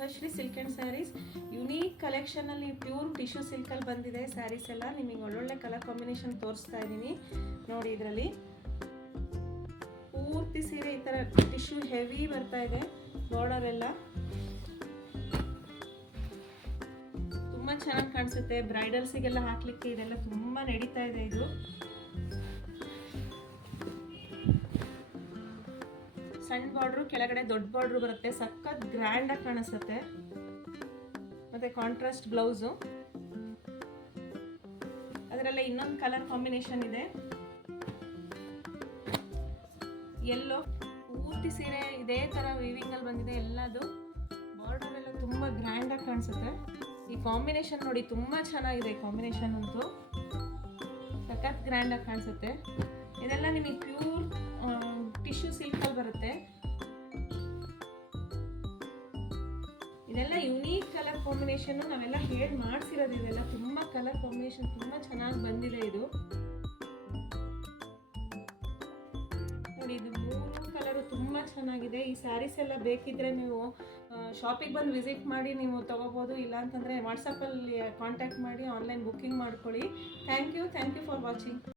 Shubhashree silk and sarees. Unique ಕಲೆಕ್ಷನಲ್ಲಿ pure tissue ಸಿಲ್ಕಲ್ಲಿ ಬಂದಿದೆ ಸ್ಯಾರೀಸ್ ಎಲ್ಲ. ನಿಮಗೆ ಒಳ್ಳೊಳ್ಳೆ ಕಲರ್ ಕಾಂಬಿನೇಷನ್ ತೋರಿಸ್ತಾ ಇದ್ದೀನಿ ನೋಡಿ. ಇದರಲ್ಲಿ ಪೂರ್ತಿ ಸೀರೆ ಈ ಥರ ಟಿಶ್ಯೂ ಹೆವಿ ಬರ್ತಾ ಇದೆ. ಬಾರ್ಡರ್ ಎಲ್ಲ ತುಂಬ ಚೆನ್ನಾಗಿ ಕಾಣಿಸುತ್ತೆ. ಬ್ರೈಡಲ್ಸಿಗೆಲ್ಲ ಹಾಕ್ಲಿಕ್ಕೆ ಇದೆಲ್ಲ ತುಂಬ ನಡೀತಾ ಇದೆ. ಇದು ಸಣ್ಣ ಬಾರ್ಡ್ರು, ಕೆಳಗಡೆ ದೊಡ್ಡ ಬಾರ್ಡ್ರು ಬರುತ್ತೆ. ಸಖತ್ ಗ್ರ್ಯಾಂಡ್ ಆಗಿ ಕಾಣಿಸುತ್ತೆ. ಮತ್ತೆ ಕಾಂಟ್ರಾಸ್ಟ್ ಬ್ಲೌಸು. ಅದರಲ್ಲೇ ಇನ್ನೊಂದು ಕಲರ್ ಕಾಂಬಿನೇಷನ್ ಇದೆ, ಯೆಲ್ಲೋ. ಪೂರ್ತಿ ಸೀರೆ ಇದೇ ತರ ವೀವಿಂಗ್ ಅಲ್ಲಿ ಬಂದಿದೆ. ಎಲ್ಲದು ಬಾರ್ಡರ್ ಎಲ್ಲ ತುಂಬಾ ಗ್ರ್ಯಾಂಡ್ ಆಗಿ ಕಾಣಿಸುತ್ತೆ. ಈ ಕಾಂಬಿನೇಷನ್ ನೋಡಿ, ತುಂಬಾ ಚೆನ್ನಾಗಿದೆ. ಕಾಂಬಿನೇಷನ್ ಅಂತೂ ಸಖತ್ ಗ್ರ್ಯಾಂಡ್ ಆಗಿ ಕಾಣಿಸುತ್ತೆ. ಇದೆಲ್ಲ ನಿಮಗೆ ಪ್ಯೂರ್ ಟಿಶ್ಯೂ ಸಿಲ್ಕ್ ಅಲ್ಲಿ ಬರುತ್ತೆ. ಇದೆಲ್ಲ ಯುನೀಕ್ ಕಲರ್ ಕಾಂಬಿನೇಷನ್ ನಾವೆಲ್ಲ ಹೇಳಿ ಮಾಡಿಸಿರೋದು. ಇದೆಲ್ಲ ತುಂಬಾ ಕಲರ್ ಕಾಂಬಿನೇಷನ್ ತುಂಬಾ ಚೆನ್ನಾಗಿ ಬಂದಿದೆ. ಇದು ನೋಡಿ, ಇದು 3 ಕಲರು ತುಂಬಾ ಚೆನ್ನಾಗಿದೆ. ಈ ಸ್ಯಾರೀಸ್ ಎಲ್ಲ ಬೇಕಿದ್ರೆ ನೀವು ಶಾಪಿಗೆ ಬಂದು ವಿಸಿಟ್ ಮಾಡಿ ನೀವು ತಗೋಬಹುದು. ಇಲ್ಲ ಅಂತಂದ್ರೆ ವಾಟ್ಸಪ್ಪಲ್ಲಿ ಕಾಂಟ್ಯಾಕ್ಟ್ ಮಾಡಿ ಆನ್ಲೈನ್ ಬುಕ್ಕಿಂಗ್ ಮಾಡ್ಕೊಳ್ಳಿ. Thank you for watching.